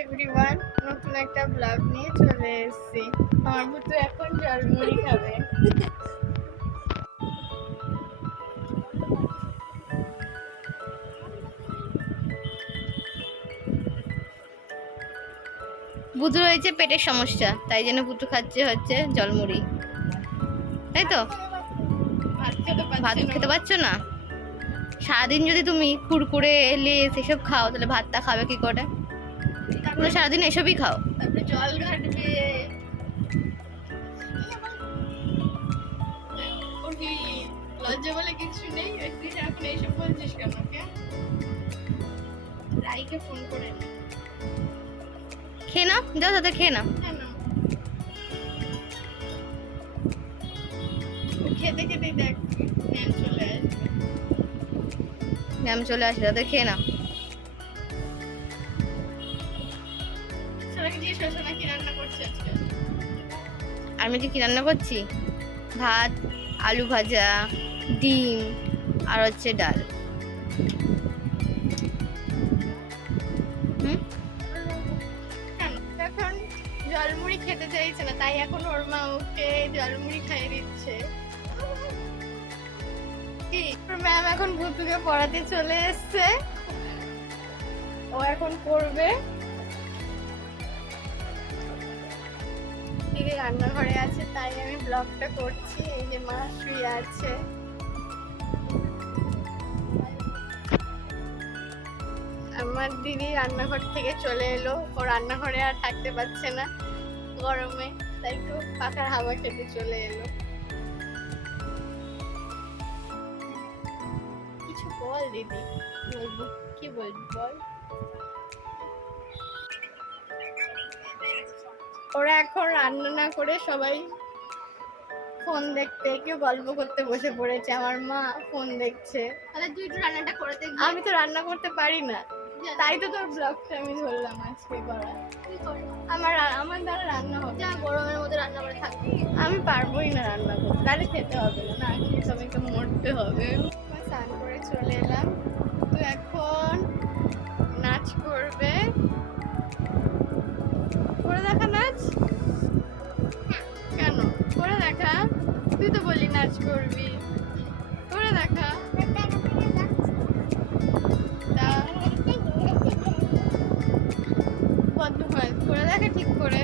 Everyone, নতুন একটা blog নিয়ে চলে এসেছি। আমার বুতু এখন ঝালমুড়ি খাবে। বুধু হয়েছে পেটের সমস্যা, তাই জন্য বুধু হচ্ছে জলমুড়ি, তাই তো? ভাত খেতে পারছো না? সারাদিন যদি তুমি কুরকুরে লেস এসব খাও তাহলে ভাতটা খাবে কি করে? তারপরে সারাদিন এসবই খাও। তারপরে জল ঘাটবে। ওর কি লজ্জা বলে কিছু নেই? তুই এখন এইসব বলছিস কেন? রাইকে ফোন করে নে। খেয়ে নাও, যাও তাতে খেয়ে নাও। খেতে খেতে দেখ ম্যাম চলে আসবে। ম্যাম চলে আসবে, তাতে খেয়ে নাও। সবাইকে জিজ্ঞেস করছো না কি রান্না করছে আজকে? আমি যে কি রান্না করছি, ভাত, আলু ভাজা, ডিম আর হচ্ছে ডাল। এখন জলমুড়ি খেতে চাইছে না, তাই এখন ওর মা ওকে জলমুড়ি খাইয়ে দিচ্ছে। কি ম্যাম এখন ভুতুকে পড়াতে চলে এসছে, ও এখন পড়বে। দিদি রান্নাঘরে আছে তাই আমি ব্লগটা করছি। এই যে মা শুয়ে আছে। আমার দিদি রান্নাঘর থেকে চলে এলো, ও রান্নাঘরে আর থাকতে পারছে না গরমে, তাই একটু পাখার হাওয়া খেতে চলে এলো। কিছু বল দিদি। বলবো কি বলবি বল। ওরা এখন রান্না না করে সবাই ফোন দেখতে, কেউ গল্প করতে বসে পড়েছে। আমার মা ফোন দেখছে। তাহলে তুই একটু রান্নাটা করে দে। আমি তো রান্না করতে পারি না, তাই তো তোর ব্লগটা আমি ধরলাম আজকে করা। আমার দ্বারা রান্না হবে যা, গরমের মধ্যে রান্না করে থাকবি। আমি পারবোই না রান্না করতে, তাহলে খেতে হবে না, না খেয়ে সবাইকে মরতে হবে। স্নান করে চলে এলাম, তো এখন নাচ করবে। করে দেখা নাচ। কেন করে দেখা? তুই তো বললি নাচ করবি, করে দেখা। বদ্ধ হয়, করে দেখা ঠিক করে।